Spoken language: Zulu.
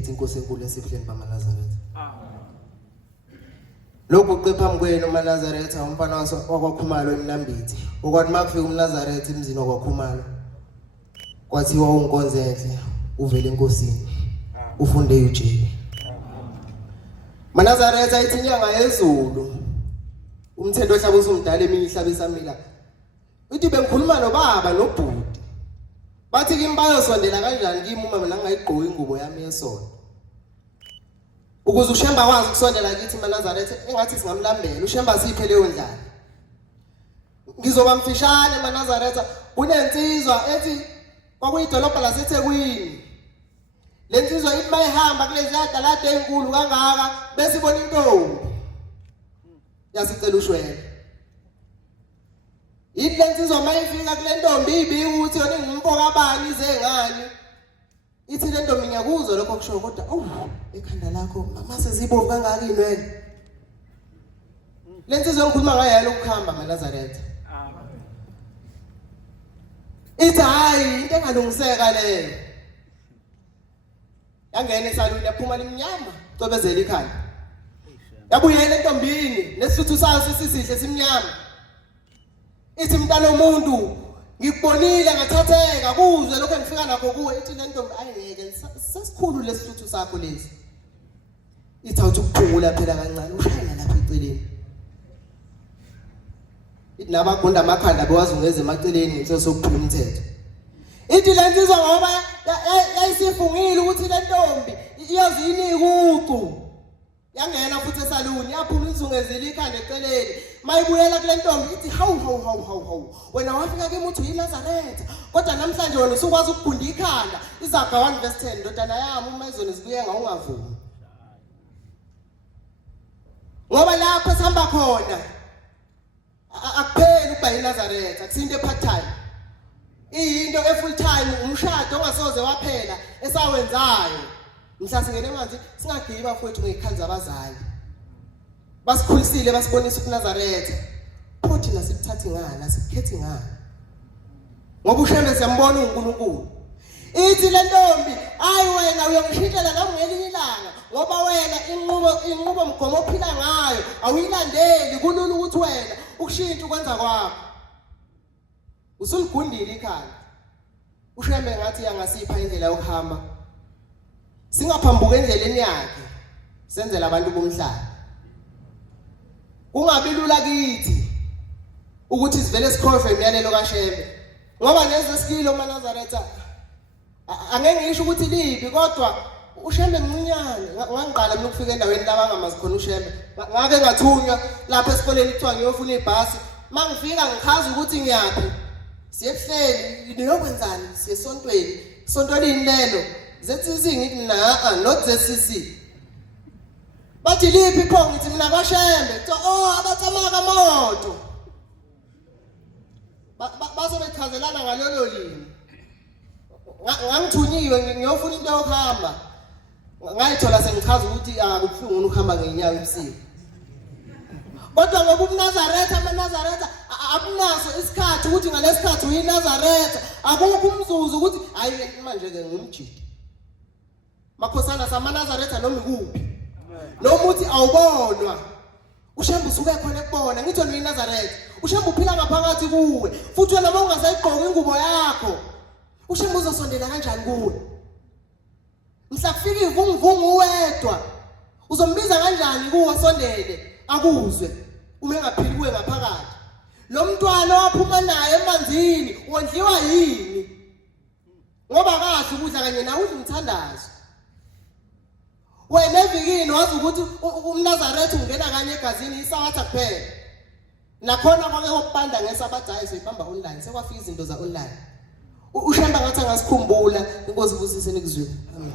iphethe inkosi enkulu yasebuhleni bamaNazaretha. Lokho qepha mkwenu uMaNazaretha umfana wakwaKhumalo eMnambithi. Ukwathi makufika uMnazaretha emzini wakwaKhumalo. Kwathiwa unkonzenhle uvela enkosini. Ufunde ujeli. MaNazaretha ithi inyanga yezulu. Umthetho ohlaba usumdala eminye ihlaba isamila. Uthi bengikhuluma nobaba nobhuti. Bathi kimi bayosondela kanjani kimi uma mina ngayigqoka ingubo yami yesonto. Ukuze uShembe akwazi ukusondela kithi maNazaretha engathi singamlambela uShembe asiphe leyo ndlela. Ngizoba mfishane maNazaretha kunensizwa ethi kwakuyidolobha laseThekwini. Lensizwa ithi mayihamba kulezi yadalade enkulu kangaka bese ibona intombi. Yasicela ushwele. Ithi lensizwa mayifika kule ntombi ibika ukuthi yona ingumfo kabani ize ngani. Ithi le ntombi ngiyakuzwa lokho kusho kodwa ekhanda lakho mase zibovu kangaka inwele. Lensizwa ngikhuluma ngayo lokuhamba maNazaretha. Ithi hayi into engalungiseka leyo. Yangena esaluni yaphuma limnyama cobezela ikhanda. Yabuyela entombini nesithu sayo sisihle simnyama. Ithi mntana omuntu ngikubonile ngathatheka kuzwe lokho engifika nakho kuwe ithi le ntombi ayingeke sasikhulu lesithu sakho lesi. Ithi awuthi ukuphungula phela kancane ushayela lapha eceleni. Ithi nabagonda amakhanda bewazi ungeze emaceleni ngenhloso sokuphula umthetho. Ithi lensizwa ngoba yayisifungile ukuthi le ntombi iyozini ikuqu. Yangena futhi esaluni yaphuma izungezile ikhanda eceleni. Mayibuyela kule ntombi ithi hawu wena wafika kimi uthi uyiNazaretha kodwa namhlanje wena usukwazi ukugunda ikhanda. Izaga 1:10 ndodana yami uma izona zibuye ngawungavumi. Ngoba lapha sihamba khona akupheli ukuba yiNazaretha kusinto part time. Iyinto efull time umshado ongasoze waphela esawenzayo. Mhla singene emanzi singagiba futhi ngekhanza abazali. Basikhulisile basibonisa uNazaretha. Phothi nasibuthathi ngana sikhethe ngana. Ngoba uShembe siyambona uNkulunkulu. Ithi le ntombi ayi wena uyongishintshela nami ngelinye ilanga ngoba wena inqubo mgomo ophila ngayo awuyilandeli kulula ukuthi wena ukushintsha ukwenza kwakho. Usuligundile ikhaya. uShembe ngathi yangasipha indlela yokuhamba singaphambuka endleleni yakhe senzela abantu bomhlaba. Kungabi lula kithi ukuthi sivele sikhohlwe imiyalelo kaShembe ngoba lezi skilo maNazaretha angeke ngisho ukuthi libi kodwa uShembe mncinyane ngangiqala mina ukufika endaweni labangamazi khona uShembe ngake ngathunywa lapha esikoleni kuthiwa ngiyofuna ibhasi mangifika ngichaza ukuthi ngiyaphi siyehleli niyokwenzani siye esontweni isontweni lelo ZCC ngithi not ZCC bathi liphi pho ngithi mina kaShembe abathamaka amoto base bechazelana ngalolo limi ngangithunyiwe ngiyofuna into yokuhamba ngayithola sengichaza ukuthi akubuhlungu ukuhamba ngenyawo ebusika kodwa ngoba uNazaretha amaNazaretha akunaso isikhathi ukuthi ngalesikhathi uyiNazaretha akukho umzuzu ukuthi hayi manje ke ngumjidi makhosana samaNazaretha noma ikuphi noma uthi awubonwa uShembe usuke khona ekubona ngithi wena uyiNazaretha uShembe uphila ngaphakathi kuwe futhi wena mawungasayigqoka ingubo yakho uShembe uzosondela kanjani kuwe mhla kufika ivunguvungu uwedwa uzombiza kanjani kuwe sondele akuzwe uma engaphili kuwe ngaphakathi lo mntwana waphuma naye emanzini wondliwa yini ngoba kahle ukudla kanye nawe uzimthandazo wena evikini wazi ukuthi uNazaretha ungena kanye egazini isawatha kuphela nakhona kwake ukubanda ngesabatha ayizibamba online sekwafika izinto za online uShembe ngathi angasikhumbula inkosi ibusise nikuzweni amen.